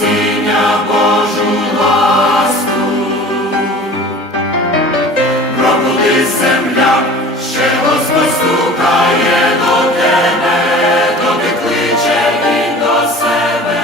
спасіння Божу ласку, пробуди земля, ще Господь до тебе, доки кличе він до себе,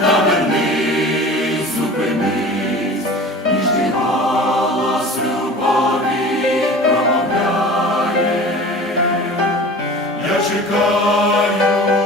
навернись, зупинись, ніжний голос любові промовляє, я чекаю.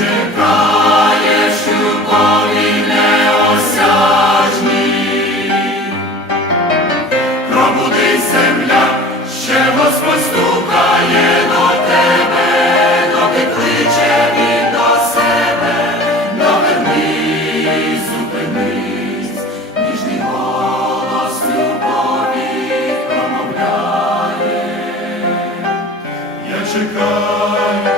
Чекаєш любові неосяжні. Пробудись земля, ще Господь до тебе, доки кличе він до себе, навернись, зупинись, ніжний голос любові промовляє. Я чекаю.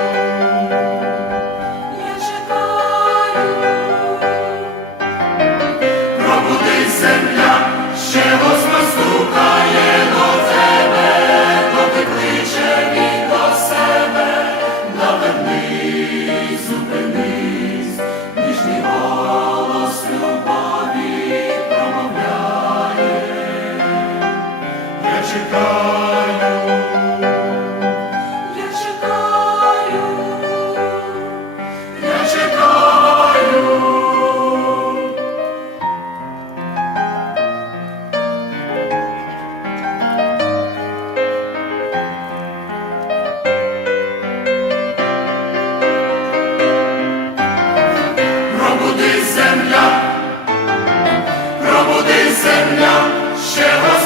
Зупинись, ніжний голос любові чекаю,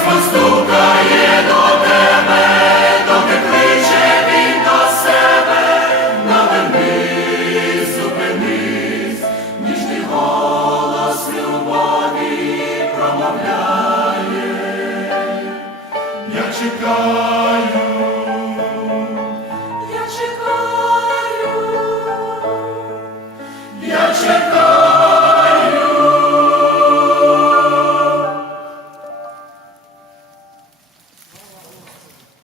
Господь до тебе, доки він до себе, навернись, зупинись, ніжний голос любові промовляє, я чекаю.